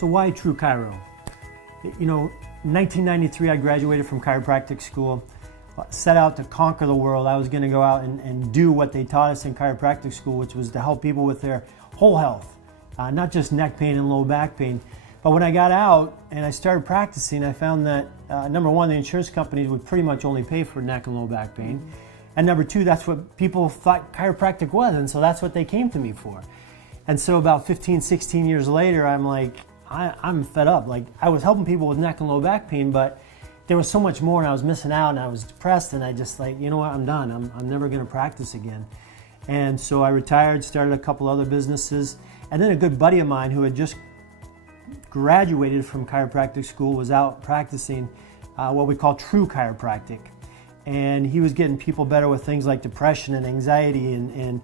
So why True Chiro? You know, 1993 I graduated from chiropractic school, set out to conquer the world. I was going to go out and do what they taught us in chiropractic school, which was to help people with their whole health, not just neck pain and low back pain. But when I got out and I started practicing, I found that number one, the insurance companies would pretty much only pay for neck and low back pain. And number two, that's what people thought chiropractic was, and so that's what they came to me for. And so about 15, 16 years later, I'm like, I'm fed up. Like, I was helping people with neck and low back pain, but there was so much more, and I was missing out, and I was depressed, and I just like, you know what, I'm done. I'm never going to practice again. And so I retired, started a couple other businesses, and then a good buddy of mine who had just graduated from chiropractic school was out practicing what we call true chiropractic. And he was getting people better with things like depression and anxiety and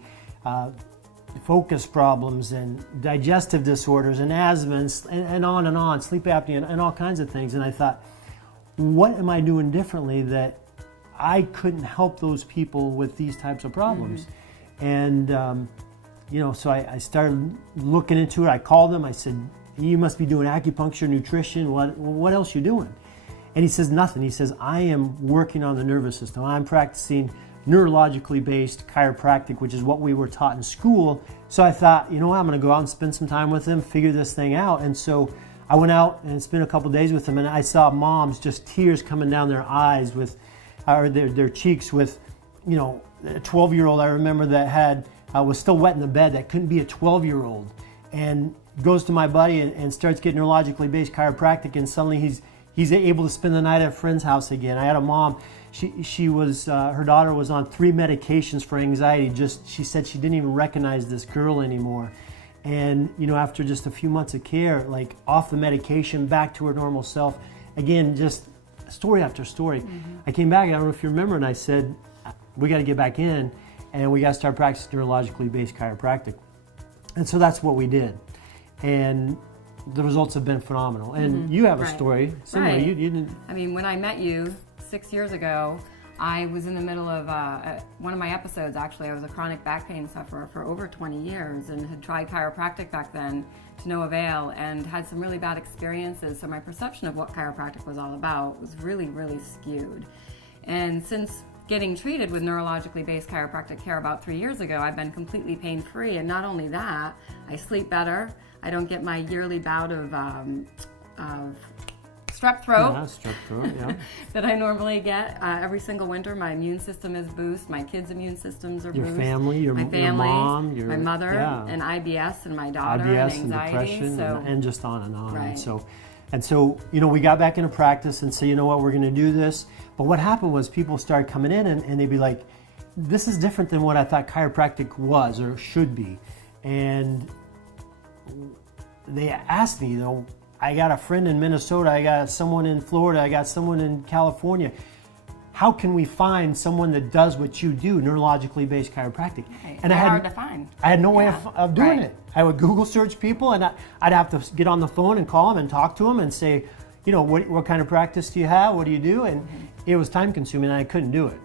focus problems and digestive disorders and asthma and on, sleep apnea and all kinds of things. And I thought, what am I doing differently that I couldn't help those people with these types of problems? And, you know, so I started looking into it. I called him. I said, you must be doing acupuncture, nutrition. What else you doing? And he says, nothing. He says, I am working on the nervous system. I'm practicing neurologically based chiropractic, which is what we were taught in school. So I thought, you know what, I'm going to go out and spend some time with him, figure this thing out. And so I went out and spent a couple days with him, and I saw moms, just tears coming down their eyes with, or their cheeks with, you know, a 12-year-old I remember that had, was still wet in the bed, that couldn't be a 12-year-old. And goes to my buddy and starts getting neurologically based chiropractic, and suddenly he's able to spend the night at a friend's house again. I had a mom, she was, her daughter was on 3 medications for anxiety. She said she didn't even recognize this girl anymore. And, you know, after just a few months of care, like off the medication, back to her normal self. Again, just story after story. I came back, I don't know if you remember, and I said, we got to get back in and we got to start practicing neurologically based chiropractic. And so that's what we did. And the results have been phenomenal. And you have a story similar. Right. You didn't. I mean, when I met you 6 years ago, I was in the middle of one of my episodes. Actually, I was a chronic back pain sufferer for over 20 years and had tried chiropractic back then to no avail and had some really bad experiences. So my perception of what chiropractic was all about was really, really skewed. And since getting treated with neurologically based chiropractic care about 3 years ago, I've been completely pain-free. And not only that, I sleep better. I don't get my yearly bout of strep throat, that I normally get every single winter. My immune system is boosted. My kids' immune systems are boosted. Your family, your mom, my mother, and IBS, and my daughter, IBS and anxiety, depression, and just on and on. Right. And so, you know, we got back into practice and said, you know what, we're going to do this. But what happened was people started coming in and they'd be like, this is different than what I thought chiropractic was or should be. And they asked me, you know, I got a friend in Minnesota, I got someone in Florida, I got someone in California. How can we find someone that does what you do, neurologically based chiropractic? Right. And hard to find. I had no way of doing it. I would Google search people, and I'd have to get on the phone and call them and talk to them and say, you know, what kind of practice do you have? What do you do? And it was time consuming, and I couldn't do it.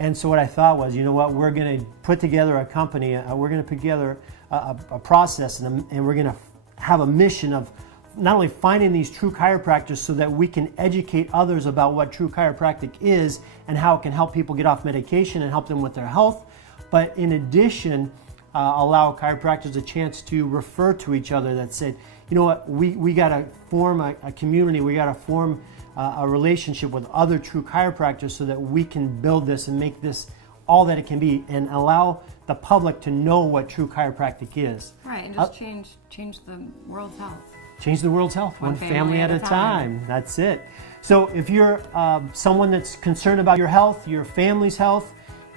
And so what I thought was, you know what, we're going to put together a company, we're going to put together a process, and we're going to have a mission of not only finding these true chiropractors so that we can educate others about what true chiropractic is and how it can help people get off medication and help them with their health, but in addition, allow chiropractors a chance to refer to each other that said, you know what, we got to form a community, we got to form a relationship with other true chiropractors so that we can build this and make this all that it can be and allow the public to know what true chiropractic is. Right, and just change the world's health. Change the world's health, one family at a time. That's it. So if you're someone that's concerned about your health, your family's health,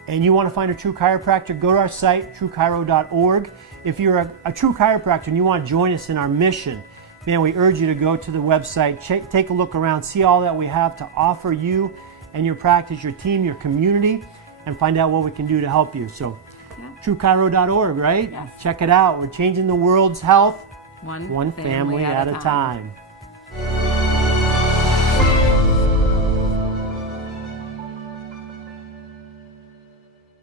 and you want to find a true chiropractor, go to our site, truchiro.org. If you're a true chiropractor and you want to join us in our mission, man, we urge you to go to the website, take a look around, see all that we have to offer you and your practice, your team, your community, and find out what we can do to help you. So, truchiro.org, right? Yes. Check it out. We're changing the world's health one family at a time.